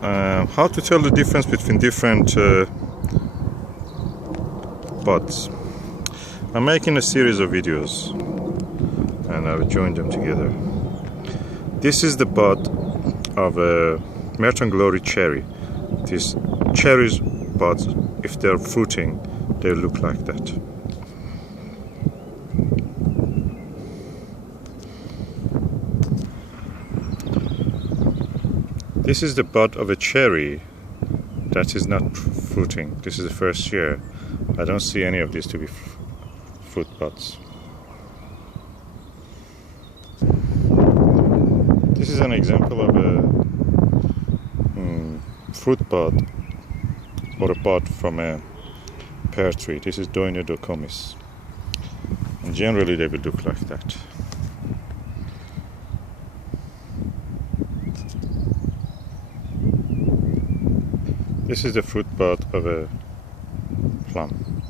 how to tell the difference between different buds. I'm making a series of videos and I've joined them together. This is the bud of a Merton Glory cherry. These cherries buds, if they're fruiting, they look like that. This is the bud of a cherry that is not fruiting. This is the first year. I don't see any of these to be fruit buds. This is an example of a fruit bud or a bud from a pear tree. This is Doina docomis. And generally they will look like that. This is the fruit bud of a plum.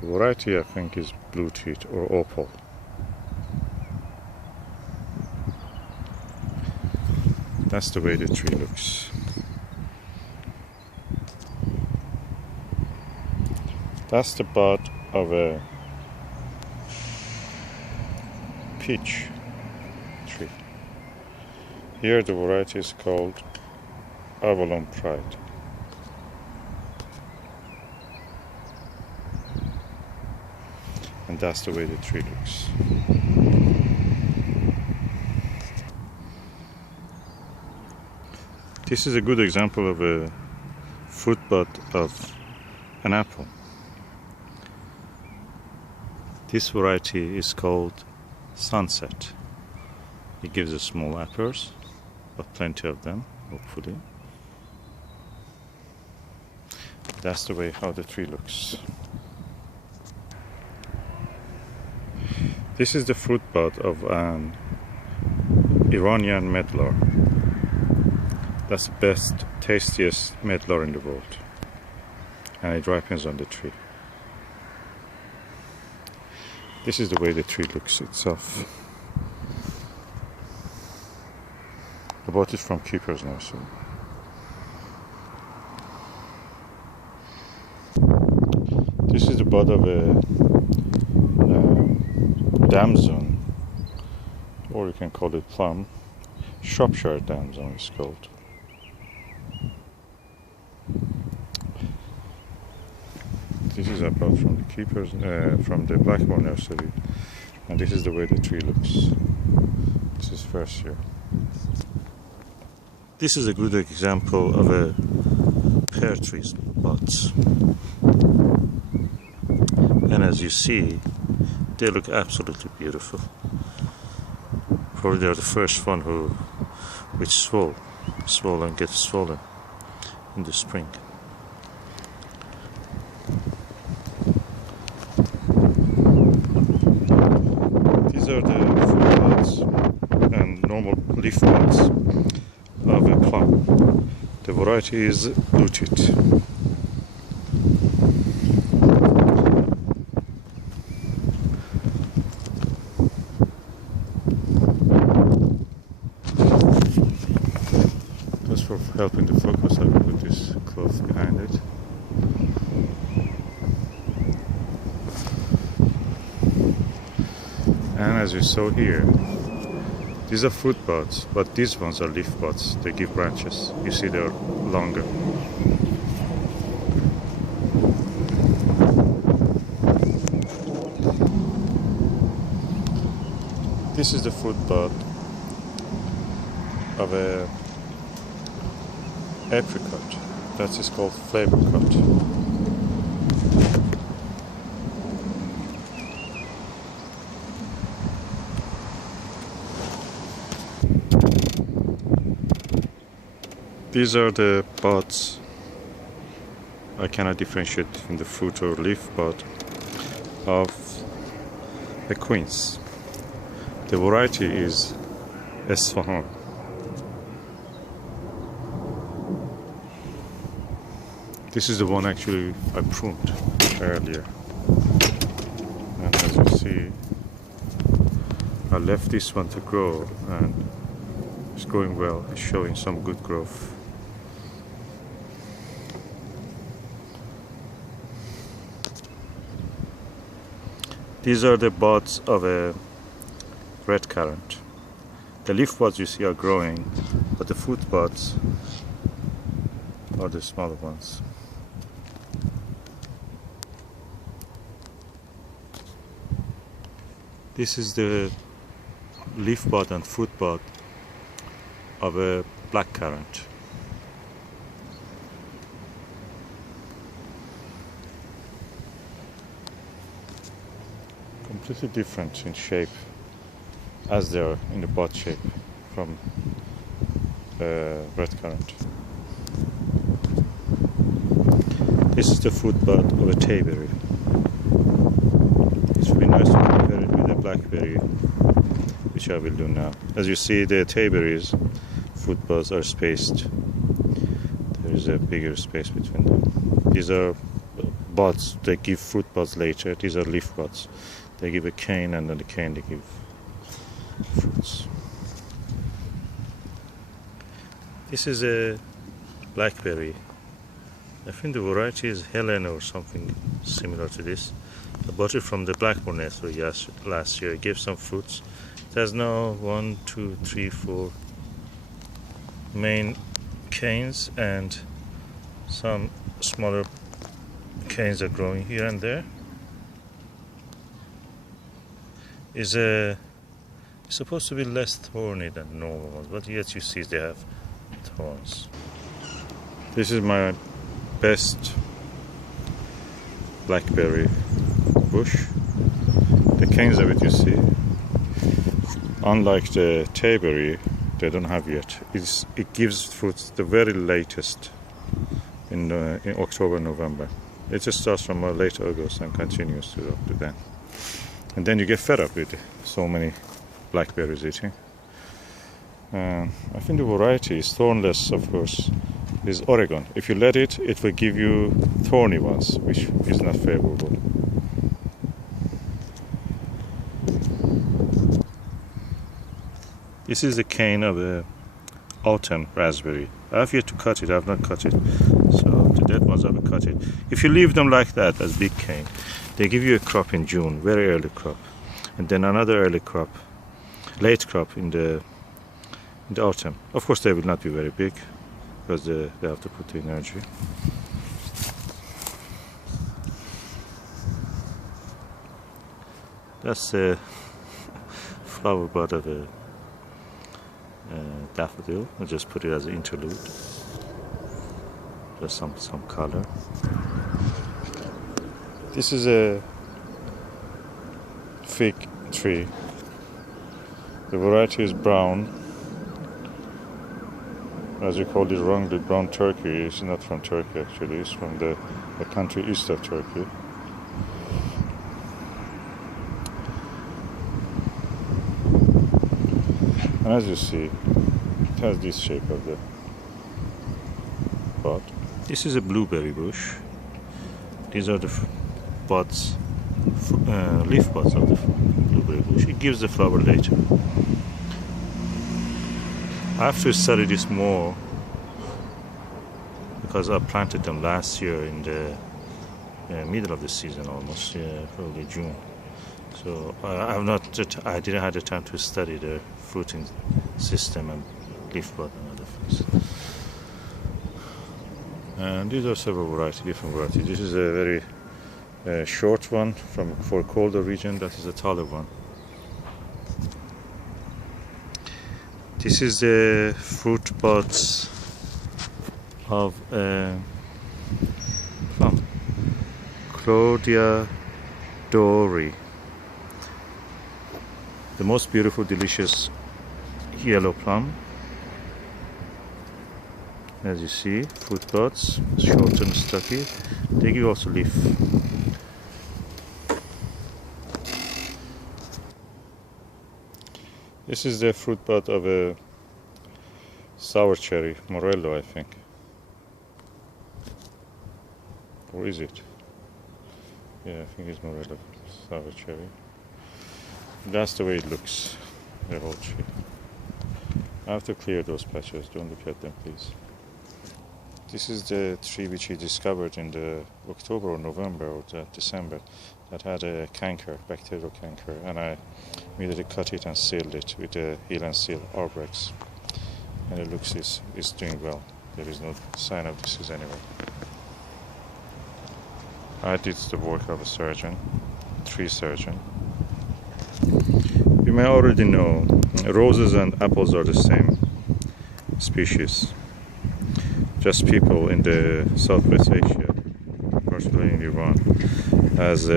The variety I think is blue teeth or opal. That's the way the tree looks. That's the bud of a peach tree. Here the variety is called Avalon Pride. And that's the way the tree looks. This is a good example of a fruit bud of an apple. This variety is called Sunset. It gives us small apples, but plenty of them, hopefully. That's the way how the tree looks. This is the fruit bud of an Iranian medlar. That's the best, tastiest medlar in the world. And it ripens on the tree. This is the way the tree looks itself. I bought it from Keeper's Nursery. This is the bud of a damson, or you can call it plum. Shropshire damson is called. This is I bought from the Keepers, from the Blackmore Nursery, and this is the way the tree looks. This is first year. This is a good example of a pear tree's buds. And as you see, they look absolutely beautiful. Probably they're the first one which swell and gets swollen in the spring. These are the fruit buds and normal leaf buds of a plum. The variety is blue teeth. Just for helping the focus, I will put this cloth behind it. And as you saw here, these are fruit buds, but these ones are leaf buds. They give branches. You see they're longer. This is the fruit bud of a apricot. That is called flavorcot. These are the buds. I cannot differentiate between the fruit or leaf bud of a quince. The variety is Esfahan. This is the one actually I pruned earlier. And as you see, I left this one to grow and It's going well. It's showing some good growth. These are the buds of a red currant. The leaf buds you see are growing, but the fruit buds are the smaller ones. This is the leaf bud and fruit bud of a black currant. Completely different in shape as they are in the bud shape from red currant. This is the fruit bud of a tayberry. It would be nice to compare it with a blackberry, which I will do now. As you see, the tayberries fruit buds are spaced. There is a bigger space between them. These are buds. They give fruit buds later. These are leaf buds. They give a cane, and then the cane they give fruits. This is a blackberry. I think the variety is Helen or something similar to this. I bought it from the Blackmore nursery last year. It gave some fruits. It has now 1, 2, 3, 4 main canes, and some smaller canes are growing here and there. It's supposed to be less thorny than normal ones, but yet you see they have thorns. This is my best blackberry bush. The canes of it you see, unlike the tayberry, they don't have yet. It gives fruits the very latest in October, November. It just starts from late August and continues to up to then. And then you get fed up with so many blackberries eating. I think the variety is thornless, of course, is Oregon. If you let it, it will give you thorny ones, which is not favorable. This is the cane of a autumn raspberry. I have yet to cut it. I have not cut it. So the dead ones I will cut it. If you leave them like that as big cane, they give you a crop in June, very early crop, and then another early crop, late crop in the autumn. Of course, they will not be very big because they have to put the energy. That's a flower bud of a daffodil. I'll just put it as an interlude. Just some color. This is a fig tree. The variety is brown. As you called it wrongly, brown Turkey. It's not from Turkey actually. It's from the country east of Turkey. And as you see, it has this shape of the bud. This is a blueberry bush. These are the buds, leaf buds of the blueberry bush. It gives the flower later. I have to study this more because I planted them last year in the middle of the season, almost early June. So I didn't have the time to study the fruiting system and leaf bud and other things. And these are several varieties, different varieties. This is a very short one for a colder region. That is a taller one. This is the fruit buds of plum, Claudia Dori. The most beautiful, delicious yellow plum. As you see, fruit buds, short and stocky. They give also leaf. This is the fruit bud of a sour cherry, Morello, I think. Or is it? Yeah, I think it's Morello, sour cherry. That's the way it looks, the whole tree. I have to clear those patches, don't look at them please. This is the tree which he discovered in the October or November or December that had a canker, bacterial canker, and I immediately cut it and sealed it with the Heal and Seal Arbrex. And it looks is doing well. There is no sign of disease anywhere. I did the work of a surgeon, tree surgeon. You may already know roses and apples are the same species. Just people in the Southwest Asia, particularly in Iran, has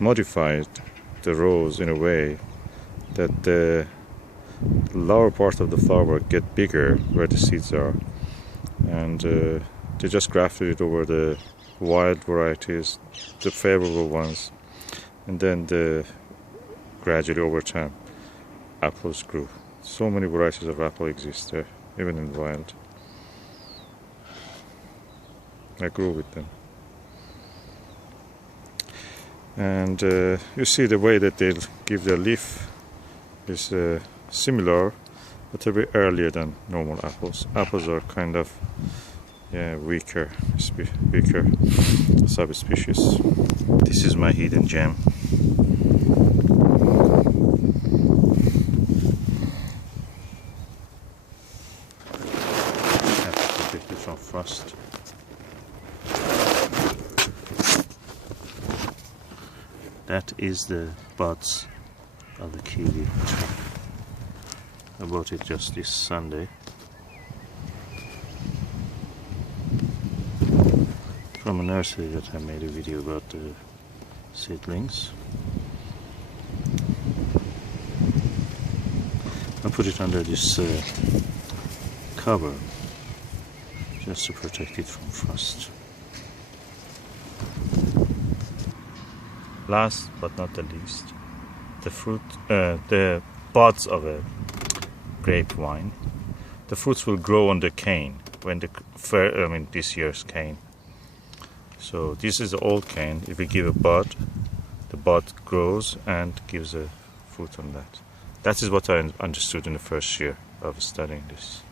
modified the rose in a way that the lower part of the flower get bigger where the seeds are, and they just grafted it over the wild varieties, the favorable ones, and then gradually over time apples grew. So many varieties of apple exist there, even in the wild. I grew with them. And you see the way that they give their leaf is similar, but a bit earlier than normal apples. Apples are kind of weaker subspecies. This is my hidden gem. Have to protect it from frost. That is the buds of the kiwi tree. I bought it just this Sunday from a nursery that I made a video about the seedlings. I put it under this cover just to protect it from frost. Last but not the least, the buds of a grape wine. The fruits will grow on the cane when this year's cane. So this is the old cane. If we give a bud, the bud grows and gives a fruit on that. That is what I understood in the first year of studying this.